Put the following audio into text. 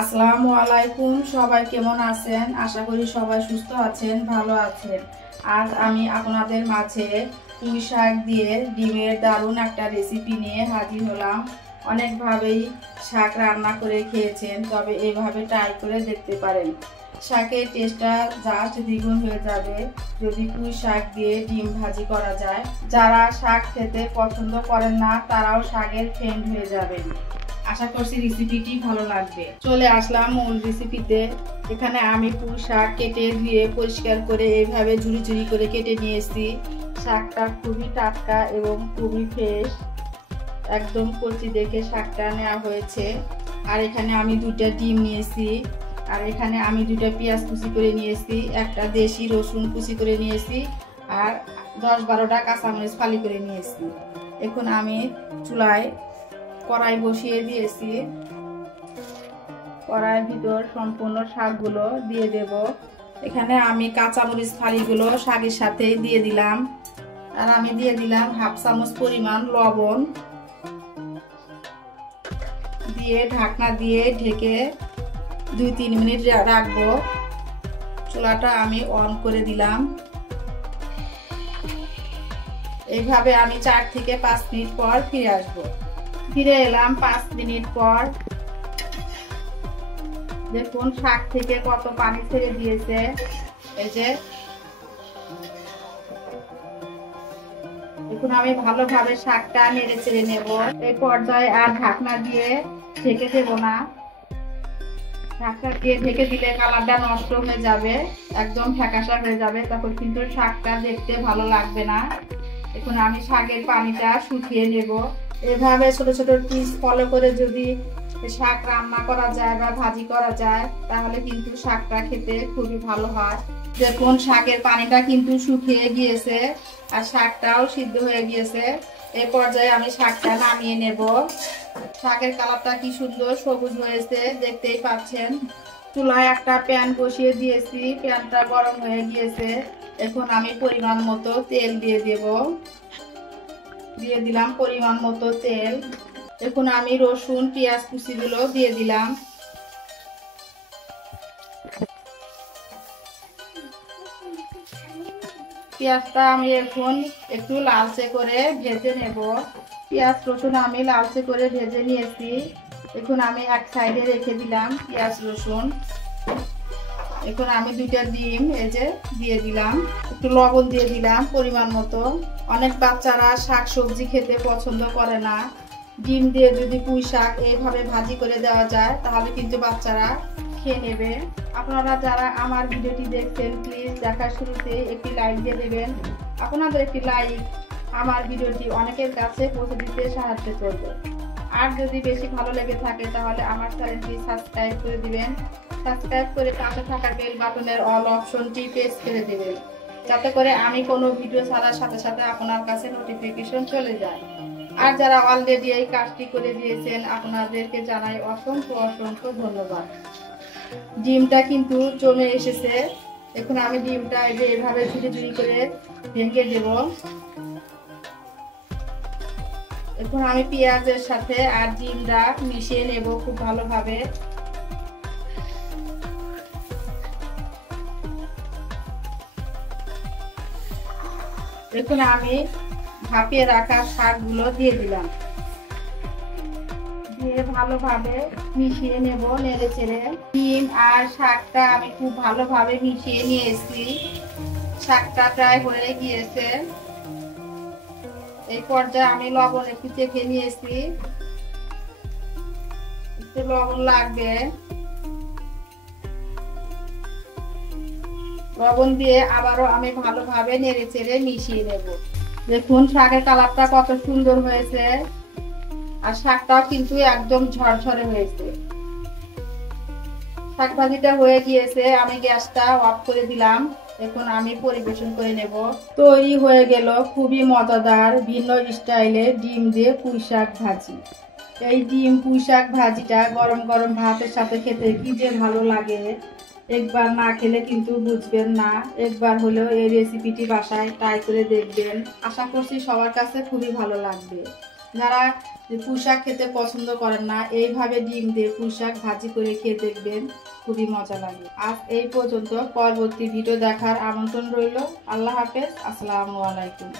আসসালামু আলাইকুম। সবাই কেমন আছেন? আশা করি সবাই সুস্থ আছেন, ভালো আছেন। আজ আমি আপনাদের মাঝে পুঁই শাক দিয়ে ডিমের দারুণ একটা রেসিপি নিয়ে হাজির হলাম। অনেকভাবেই শাক রান্না করে খেয়েছেন, তবে এইভাবে ট্রাই করে দেখতে পারেন। শাকের টেস্টটা জাস্ট দ্বিগুণ হয়ে যাবে যদি পুঁই শাক দিয়ে ডিম ভাজি করা যায়। যারা শাক খেতে পছন্দ করেন না তারাও শাকের ফ্রেন্ড হয়ে যাবেন। আশা করছি রেসিপিটি ভালো লাগবে। চলে আসলাম মূল রেসিপিতে। এখানে আমি পুঁই শাক কেটে ধুয়ে পরিষ্কার করে এইভাবে ঝুড়ি ঝুড়ি করে কেটে নিয়েছি। শাকটা খুবই টাটকা এবং খুবই ফ্রেশ, একদম কচি দেখে শাকটা নেওয়া হয়েছে। আর এখানে আমি 2টা ডিম নিয়েছি, আর এখানে আমি 2টা পেঁয়াজ কুচি করে নিয়েছি, একটা দেশি রসুন কুচি করে নিয়েছি, আর 10-12টা কাঁচামরিচ ফালি করে নিয়েছি। এখন আমি চুলায় কড়াই বসিয়ে দিয়েছি। কড়াইয়ের ভিতর সম্পূর্ণ শাকগুলো দিয়ে দেব। এখানে আমি কাঁচামরিচ ফালিগুলো শাকের সাথে দিয়ে দিলাম, আর আমি দিয়ে দিলাম 1/2 চামচ পরিমাণ লবণ। দিয়ে ঢাকনা দিয়ে ঢেকে 2-3 মিনিট রাখবো। চুলাটা আমি অন করে দিলাম। এইভাবে আমি 4 থেকে 5 মিনিট পর ফিরে আসবো। ফিরে এলাম 5 মিনিট পর। দেখুন শাক থেকে কত পানি ছেড়ে দিয়েছে। এই যে এখন আমি ভালোভাবে শাকটা নেড়ে চেড়ে নেব। এই পর্যায়ে আর ঢাকনা দিয়ে ঢেকে দেব না। ঢাকনা দিয়ে ঢেকে দিলে কালারটা নষ্ট হয়ে যাবে, একদম ফ্যাকাশা হয়ে যাবে, তখন কিন্তু শাকটা দেখতে ভালো লাগবে না। এখন আমি শাকের পানিটা শুকিয়ে নেব। এভাবে ছোট ছোট পিস ফলো করে যদি শাক রান্না করা যায় বা ভাজি করা যায় তাহলে কিন্তু শাকটা খেতে খুবই ভালো হয়। দেখুন শাকের পানিটা কিন্তু শুকিয়ে গিয়েছে আর শাকটাও সিদ্ধ হয়ে গিয়েছে। এই পর্যায়ে আমি শাকটা নামিয়ে নেব। শাকের কালারটা কি সুন্দর সবুজ হয়েছে, দেখতেই পাচ্ছেন। চুলায় একটা প্যান বসিয়ে দিয়েছি, প্যানটা গরম হয়ে গিয়েছে। এখন আমি পরিমাণ মতো তেল দিয়ে দেব। দিয়ে দিলাম পরিমাণ মতো তেল। এখন আমি রসুন পেঁয়াজ কুচিগুলো দিয়ে দিলাম। পেঁয়াজটা আমি এখন একটু লালচে করে ভেজে নেব। পেঁয়াজ রসুন আমি লালচে করে ভেজে নিয়েছি। এখন আমি এক সাইডে রেখে দিলাম পেঁয়াজ রসুন। এখন আমি 2টা ডিম এই যে দিয়ে দিলাম, একটু লবণ দিয়ে দিলাম পরিমাণ মতো। অনেক বাচ্চারা শাক সবজি খেতে পছন্দ করে না, ডিম দিয়ে যদি পুঁই শাক এইভাবে ভাজি করে দেওয়া যায় তাহলে কিন্তু বাচ্চারা খেয়ে নেবে। আপনারা যারা আমার ভিডিওটি দেখছেন প্লিজ দেখার শুরুতে একটি লাইক দিয়ে দেবেন। আপনাদের একটি লাইক আমার ভিডিওটি অনেকের কাছে পৌঁছে দিতে সাহায্য করবে। আর যদি বেশি ভালো লেগে থাকে তাহলে আমার চ্যানেলটি সাবস্ক্রাইব করে দিবেন। সাবস্ক্রাইব করে পাশে থাকা বেল বাটনের অল অপশনটি প্রেস করে দেবেন, যাতে করে আমি কোনো ভিডিও ছাড়ার সাথে সাথে আপনার কাছে নোটিফিকেশন চলে যায়। আর যারা অলরেডি এই কাজটি করে দিয়েছেন আপনাদেরকে জানাই অসংখ্য অসংখ্য ধন্যবাদ। ডিমটা কিন্তু জমে এসেছে। এখন আমি ডিমটা এভাবে ঝুড়ি ঝুড়ি করে ভেঙে দেব। এখন আমি পেঁয়াজের সাথে আর ডিমটা মিশিয়ে নেব খুব ভালোভাবে। এখন আমি ভাপিয়ে রাখা শাকগুলো দিয়ে দিলাম, দিয়ে ভালোভাবে মিশিয়ে নেব নেড়ে চেড়ে। ডিম আর শাকটা আমি খুব ভালোভাবে মিশিয়ে নিয়েছি। শাকটা প্রায় হয়ে গিয়েছে। এই পর্যায়ে আমি লবণ একটু চেখে নিয়েছি, একটু লবণ লাগবে। লবণ দিয়ে আবারও আমি ভালোভাবে নেড়ে চেড়ে মিশিয়ে নেব। দেখুন শাকের কালারটা কত সুন্দর হয়েছে, আর শাকটাও কিন্তু একদম ঝরঝরে হয়েছে। শাক ভাজিটা হয়ে গিয়েছে, আমি গ্যাসটা অফ করে দিলাম। এখন আমি পরিবেশন করে নেব। তৈরি হয়ে গেল খুবই মজাদার ভিন্ন স্টাইলে ডিম দিয়ে পুঁই শাক ভাজি। এই ডিম পুঁই শাক ভাজিটা গরম গরম ভাতের সাথে খেতে কি যে ভালো লাগে, একবার না খেলে কিন্তু বুঝবেন না। একবার হলেও এই রেসিপিটি বাসায় ট্রাই করে দেখবেন। আশা করছি সবার কাছে খুবই ভালো লাগবে। যারা পুঁই শাক খেতে পছন্দ করেন না, এইভাবে ডিম দিয়ে পুঁই শাক ভাজি করে খেয়ে দেখবেন, খুবই মজা লাগে। আজ এই পর্যন্ত, পরবর্তী ভিডিও দেখার আমন্ত্রণ রইল। আল্লাহ হাফেজ, আসসালামু আলাইকুম।